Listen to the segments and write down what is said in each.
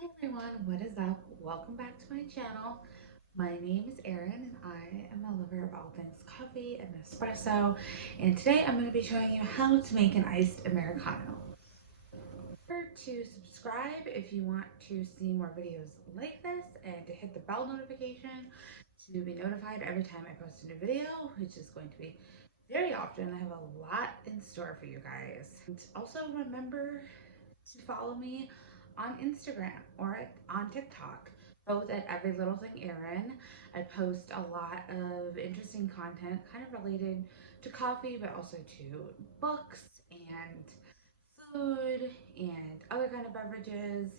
Hi everyone, what is up? Welcome back to my channel. My name is Erin and I am a lover of all things coffee and espresso. And today I'm going to be showing you how to make an iced Americano. Remember to subscribe if you want to see more videos like this and to hit the bell notification to be notified every time I post a new video, which is going to be very often. I have a lot in store for you guys. And also remember to follow me on Instagram or on TikTok, both at Every Little Thing Erin. I post a lot of interesting content kind of related to coffee, but also to books and food and other kind of beverages,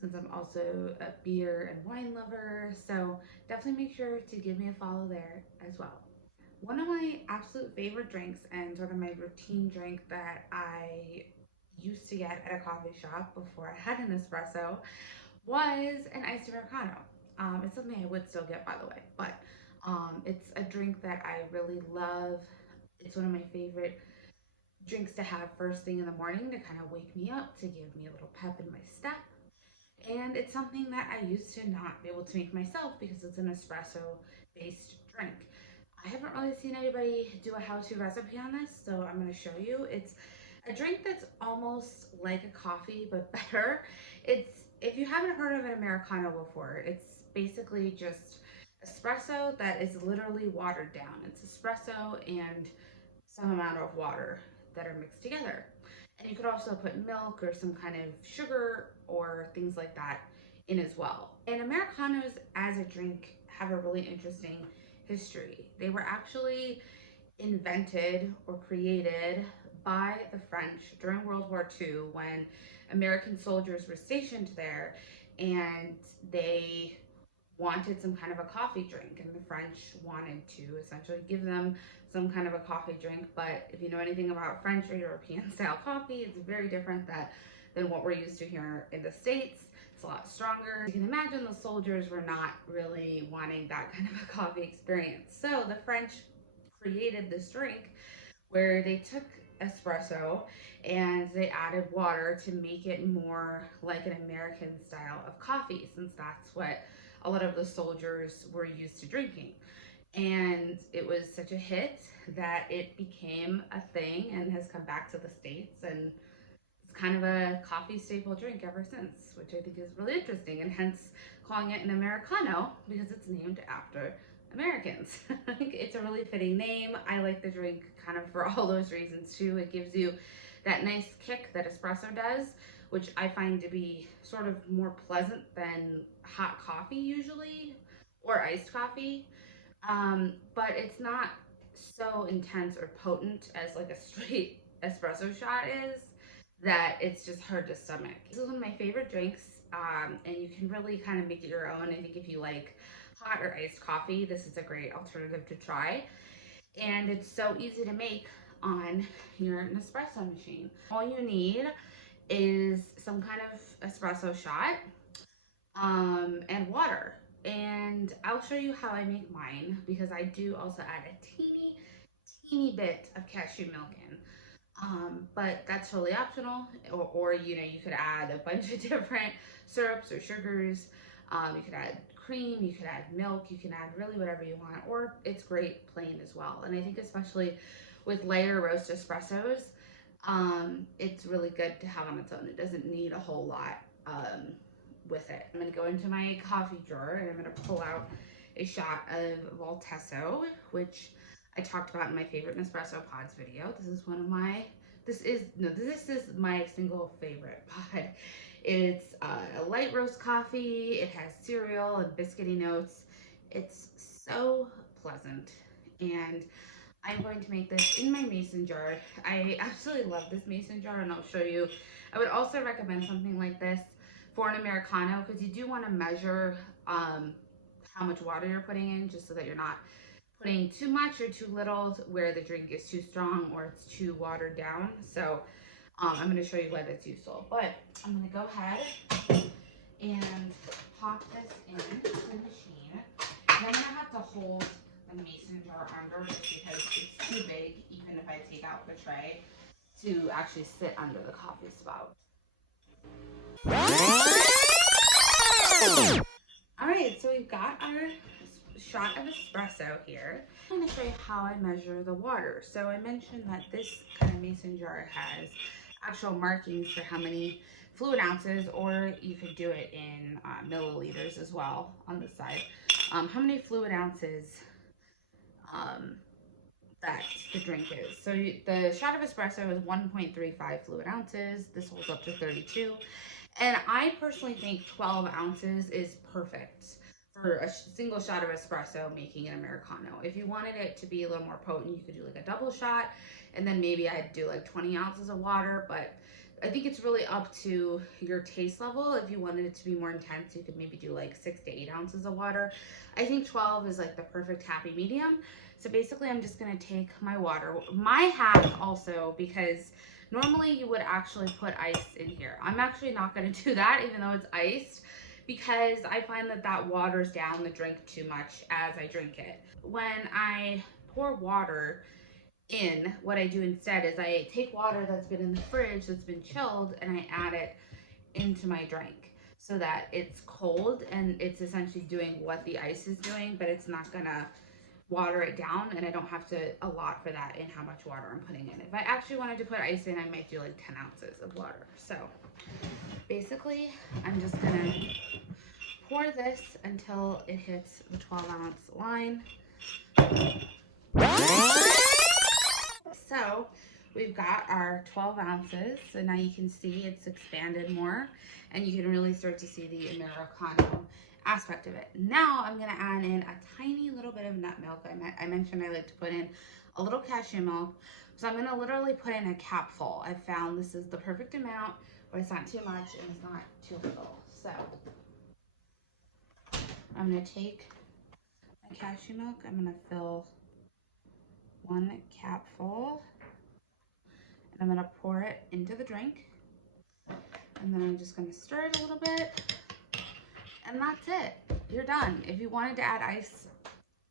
since I'm also a beer and wine lover. So definitely make sure to give me a follow there as well. One of my absolute favorite drinks and sort of my routine drink that I used to get at a coffee shop before I had an espresso was an iced Americano. It's something I would still get, by the way, but it's a drink that I really love. It's one of my favorite drinks to have first thing in the morning to kind of wake me up, to give me a little pep in my step. And it's something that I used to not be able to make myself because it's an espresso based drink. I haven't really seen anybody do a how-to recipe on this, so I'm going to show you. It's a drink that's almost like a coffee, but better. It's, if you haven't heard of an Americano before, it's basically just espresso that is literally watered down. It's espresso and some amount of water that are mixed together. And you could also put milk or some kind of sugar or things like that in as well. And Americanos as a drink have a really interesting history. They were actually invented or created by the French during World War II when American soldiers were stationed there and they wanted some kind of a coffee drink, and the French wanted to essentially give them some kind of a coffee drink. But if you know anything about French or European style coffee, it's very different than what we're used to here in the States. It's a lot stronger. You can imagine the soldiers were not really wanting that kind of a coffee experience. So the French created this drink where they took espresso and they added water to make it more like an American style of coffee, since that's what a lot of the soldiers were used to drinking. And it was such a hit that it became a thing and has come back to the States, and it's kind of a coffee staple drink ever since, which I think is really interesting, and hence calling it an Americano because it's named after Americans. It's a really fitting name. I like the drink kind of for all those reasons too. It gives you that nice kick that espresso does, which I find to be sort of more pleasant than hot coffee usually, or iced coffee. But it's not so intense or potent as like a straight espresso shot is, that it's just hard to stomach. This is one of my favorite drinks, and you can really kind of make it your own. I think if you like hot or iced coffee, this is a great alternative to try. And it's so easy to make on your Nespresso machine. All you need is some kind of espresso shot, and water. And I'll show you how I make mine because I do also add a teeny bit of cashew milk in. But that's totally optional. Or you know, you could add a bunch of different syrups or sugars. You could add cream, you could add milk, you can add really whatever you want, or it's great plain as well. And I think especially with layer roast espressos, it's really good to have on its own. It doesn't need a whole lot with it. I'm gonna go into my coffee drawer and I'm gonna pull out a shot of Voltesso, which I talked about in my favorite Nespresso pods video. This is one of my, this is my single favorite pod. It's a light roast coffee. It has cereal and biscuity notes. It's so pleasant. And I'm going to make this in my mason jar. I absolutely love this mason jar, and I'll show you. I would also recommend something like this for an Americano because you do want to measure how much water you're putting in, just so that you're not putting too much or too little where the drink is too strong or it's too watered down. So I'm going to show you why that's useful. But I'm going to go ahead and pop this into the machine. And I'm going to have to hold the mason jar under just because it's too big, even if I take out the tray, to actually sit under the coffee spout. All right, so we've got our shot of espresso here. I'm going to show you how I measure the water. So I mentioned that this kind of mason jar has actual markings for how many fluid ounces, or you could do it in milliliters as well on the side. How many fluid ounces um, that the drink is. So the shot of espresso is 1.35 fluid ounces. This holds up to 32. And I personally think 12 ounces is perfect for a single shot of espresso making an Americano. If you wanted it to be a little more potent, you could do like a double shot, and then maybe I'd do like 20 ounces of water. But I think it's really up to your taste level. If you wanted it to be more intense, you could maybe do like 6 to 8 ounces of water. I think 12 is like the perfect happy medium. So basically, I'm just gonna take my water. My hack also, because normally you would actually put ice in here. I'm actually not gonna do that, even though it's iced, because I find that that waters down the drink too much as I drink it. When I pour water in, what I do instead is I take water that's been in the fridge, that's been chilled, and I add it into my drink so that it's cold and it's essentially doing what the ice is doing, but it's not gonna water it down, and I don't have to allot for that in how much water I'm putting in. If I actually wanted to put ice in, I might do like 10 ounces of water. So basically, I'm just gonna pour this until it hits the 12-ounce line. So we've got our 12 ounces. So now you can see it's expanded more, and you can really start to see the Americano aspect of it. Now I'm gonna add in a tiny little bit of nut milk. I mentioned I like to put in a little cashew milk. So I'm gonna literally put in a capful. I found this is the perfect amount, where it's not too much and it's not too little. So I'm gonna take my cashew milk. I'm gonna fill 1 capful, and I'm gonna pour it into the drink. And then I'm just gonna stir it a little bit, and that's it. You're done. If you wanted to add ice,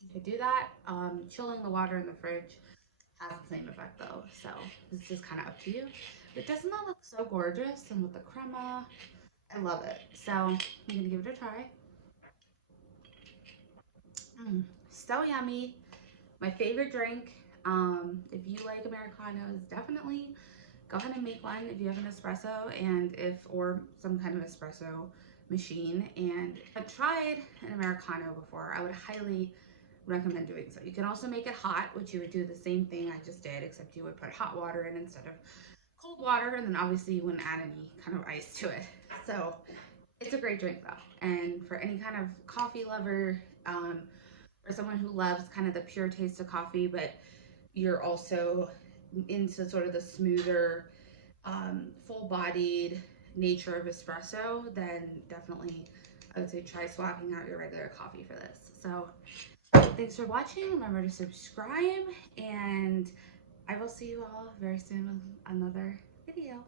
you could do that. Chilling the water in the fridge has the same effect though, so it's just kind of up to you. But doesn't that look so gorgeous? And with the crema, I love it. So I'm gonna give it a try. So yummy. My favorite drink. If you like Americanos, definitely go ahead and make one if you have an espresso or some kind of espresso machine. And I've tried an Americano before. I would highly recommend doing so. You can also make it hot, which you would do the same thing I just did, except you would put hot water in instead of cold water, and then obviously you wouldn't add any kind of ice to it. So it's a great drink though. And for any kind of coffee lover, or someone who loves kind of the pure taste of coffee, but you're also into sort of the smoother, full-bodied nature of espresso, then definitely I would say try swapping out your regular coffee for this. So thanks for watching. Remember to subscribe, and I will see you all very soon with another video.